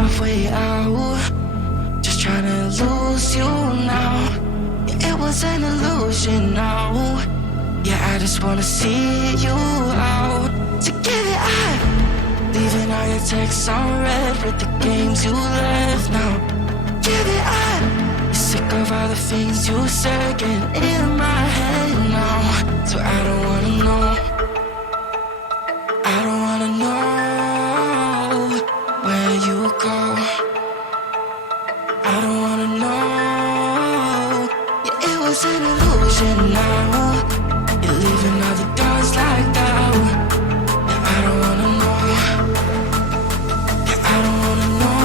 halfway out, just trying to lose you now. Yeah, it was an illusion now. Yeah, I just wanna see you out. To give it up, leaving all your texts on red with the games you left now. Give it up, you're sick of all the things you said getting in my head now. So I don't wanna know, I don't wanna know where you go. I don't wanna know. Yeah, it was an illusion now. You're leaving all the doors like that. Yeah, I don't wanna know. Yeah, I don't wanna know.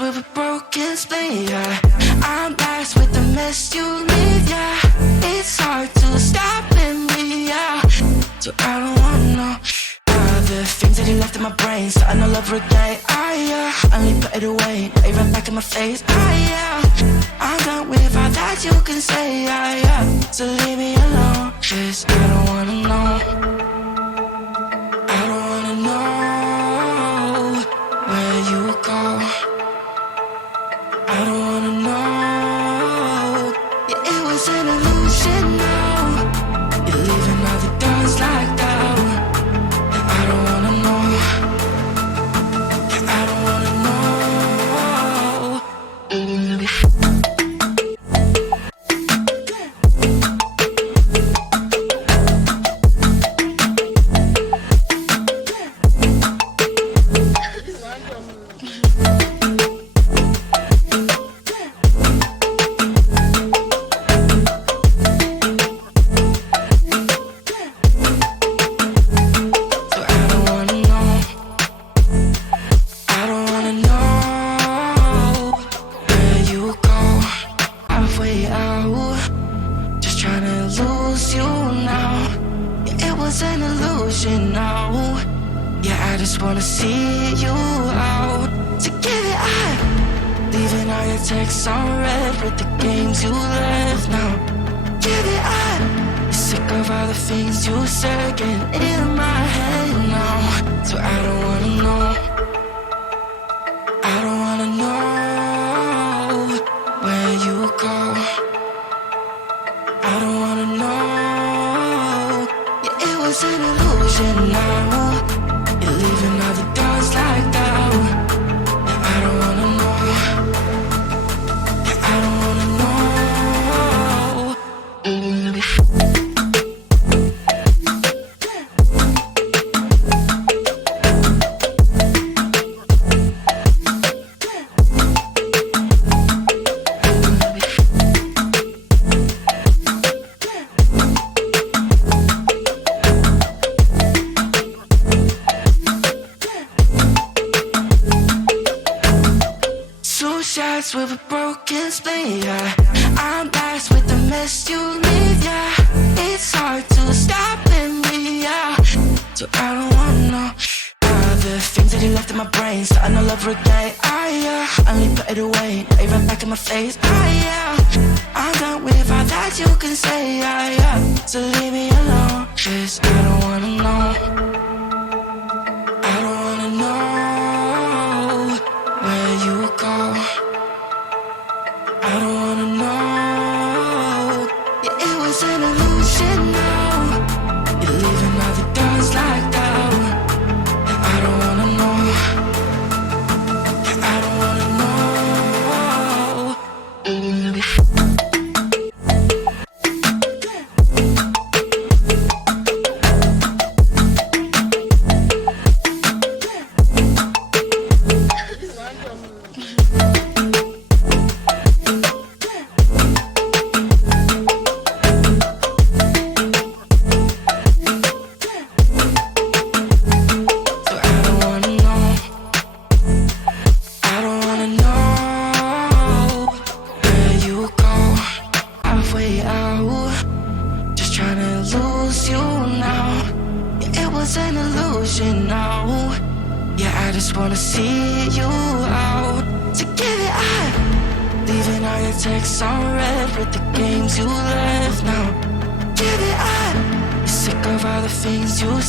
With a broken spleen, yeah. I'm blessed with the mess you leave, yeah. It's hard to stop and breathe, yeah. So I don't wanna know the things that you left in my brain, starting all over again. I only put it away, now you're right back in my face. I'm done with all that you can say, so leave me alone, 'cause I don't wanna know. I don't wanna know where you go. I don't wanna know. Yeah, it was an illusion now. You're leaving all the doors like that. Yeah, I don't wanna know. Yeah, I don't wanna know. Texts on red with the games you left now. Give it up, you're sick of all the things you said getting in my head now. So I don't wanna know, I don't wanna know where you go. I don't wanna know. Yeah, it was an illusion now. You're leaving all the doors like that. Yeah, I don't wanna know. I don't wanna know. With a broken spleen, yeah. I'm blessed with the mess you leave, yeah. It's hard to stop and breathe, yeah. So I don't wanna know the things that you left in my brain, starting all over again. I only put it away, now you're right back in my face. I'm done with all that you can say, so leave me alone, 'cause I don't wanna know. I don't wanna know where you go. I don't wanna know. Yeah, it was an illusion now. You're leaving all the doors like that. Yeah, I don't wanna know. Yeah, I don't wanna know. illusion now. Yeah, I just wanna see you out. So give it up. Leaving all your texts unread with the games you left now. Give it up. You're sick of all the things you said.